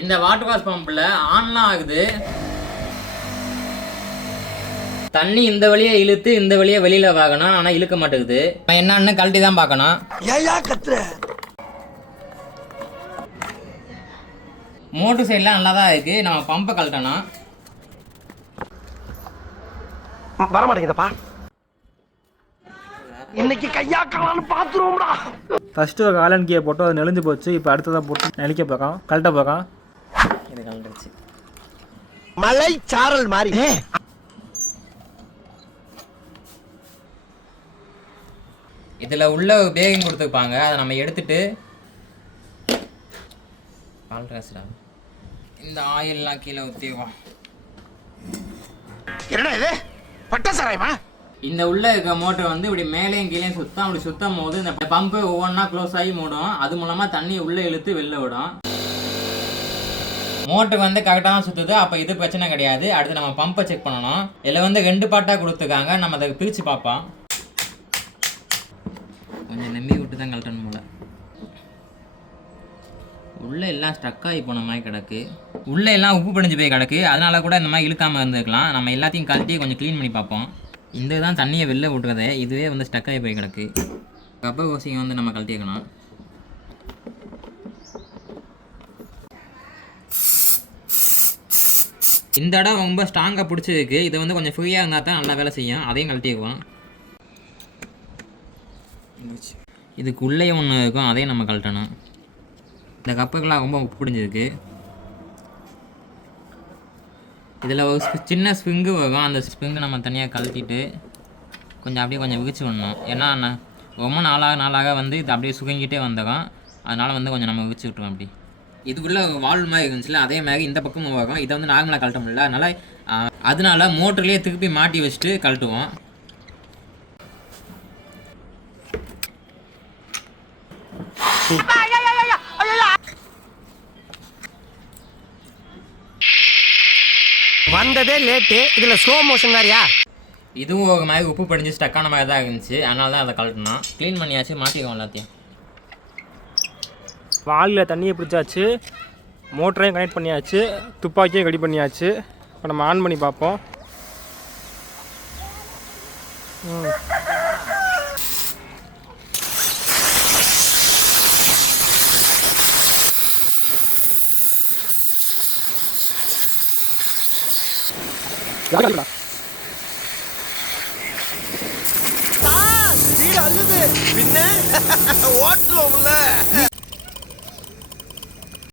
இந்த water wash பம்பில் ஆன்லாம் ஆகுது. தண்ணி இந்த வழியை இழுத்து இந்த வழியை வெளியில் வாங்கணும். ஆனால் இழுக்க மாட்டேங்குது. என்னன்னு கழட்டி தான் பார்க்கணும். மோட்டர் சைட்லாம் நல்லா தான் இருக்குது. நம்ம பம்பை கழட்டணும். வரமாட்டேங்குதப்பா. இன்னைக்கு கையா காலான்னு பாத்துருவோம்டா. ஃபர்ஸ்ட் ஒரு காலன் கீயை போட்டு அது நெளிஞ்சு போச்சு. இப்போ அடுத்ததான் போட்டு நெளிக்க பார்க்கலாம், கழட்ட பார்க்கலாம். இது கழட்டுச்சு. மலை சாரல் மாதிரி. இதில் உள்ள பேக்கிங் கொடுத்துருப்பாங்க. அதை நம்ம எடுத்துட்டு இந்த ஆயிலெலாம் கீழே ஊற்றிக்குவோம். என்ன இது பட்ட சாராயமா? இந்த உள்ள இருக்க மோட்டர் வந்து இப்படி மேலேயும் கீழே சுத்தம். அப்படி சுத்தம் போது இந்த பம்பு ஒவ்வொன்றா க்ளோஸ் ஆகி மூடும். அது மூலமாக தண்ணியை உள்ளே இழுத்து வெளில விடும். மோட்டர் வந்து கரெக்டாக தான் சுற்றுது. அப்போ இது பிரச்சனை கிடையாது. அடுத்து நம்ம பம்பை செக் பண்ணணும். இதில் வந்து 2 பார்ட்டாக கொடுத்துருக்காங்க. நம்ம அதை பிரித்து பார்ப்போம். கொஞ்சம் நம்பி விட்டு தான் கழட்டணும் போல. உள்ளே எல்லாம் ஸ்டக் ஆகி போன மாதிரி கிடக்கு. உள்ளே எல்லாம் உப்பு படிஞ்சு போய் கிடக்கு. அதனால கூட இந்த மாதிரி இழுக்காமல் இருந்துக்கலாம். நம்ம எல்லாத்தையும் கழட்டி கொஞ்சம் க்ளீன் பண்ணி பார்ப்போம். இந்த தான் தண்ணியை வெளில விட்டுறதே. இதுவே வந்து ஸ்டக் ஆகி போய் கிடக்கு. கப்பை கோசிங்க வந்து நம்ம கழட்டிக்கணும். இந்த இடம் ரொம்ப ஸ்ட்ராங்காக பிடிச்சிருக்கு. இதை வந்து கொஞ்சம் ஃப்ரீயாக இருந்தால் தான் நல்லா வேலை செய்யும். அதையும் கழட்டிக்குவோம். இதுக்கு உள்ளே ஒன்று இருக்கும், அதையும் நம்ம கழட்டணும். இந்த கப்புக்கெல்லாம் ரொம்ப உப்பு பிடிஞ்சிருக்கு. இதில் ஒரு சின்ன ஸ்ப்ரிங்கு வரும். அந்த ஸ்ப்ரிங்கை நம்ம தனியாக கழட்டிட்டு கொஞ்சம் அப்படியே கொஞ்சம் விரிச்சு விடணும். ஏன்னா ரொம்ப நாளாக வந்து இது அப்படியே சுகங்கிட்டே வந்துடும். அதனால் வந்து கொஞ்சம் நம்ம விரிச்சு விட்டுருவோம். அப்படி இதுக்குள்ளே வால்வ் மாதிரி இருந்துச்சுல, அதே மாதிரி இந்த பக்கமும் வரும். இதை வந்து நார்மலாக கழட்ட முடியல. அதனால மோட்டர்லேயே திருப்பி மாட்டி வச்சுட்டு கழட்டுவோம். வந்ததே லேட்டு. இதுல ஸ்லோ மோஷன் வேறையா? இதுவும் ஒரு மாதிரி உப்பு படிஞ்சு ஸ்டக்கான மாதிரி தான் இருந்துச்சு. அதனால தான் அதை கழட்டணும். க்ளீன் பண்ணியாச்சு, மாட்டிக்குவோம் எல்லாத்தையும். வாலில் தண்ணியை பிடிச்சாச்சு, மோட்டரையும் கனெக்ட் பண்ணியாச்சு, துப்பாக்கியும் ரெடி பண்ணியாச்சு. இப்போ நம்ம ஆன் பண்ணி பார்ப்போம். பின்ன ஓட்டுவோம்ல.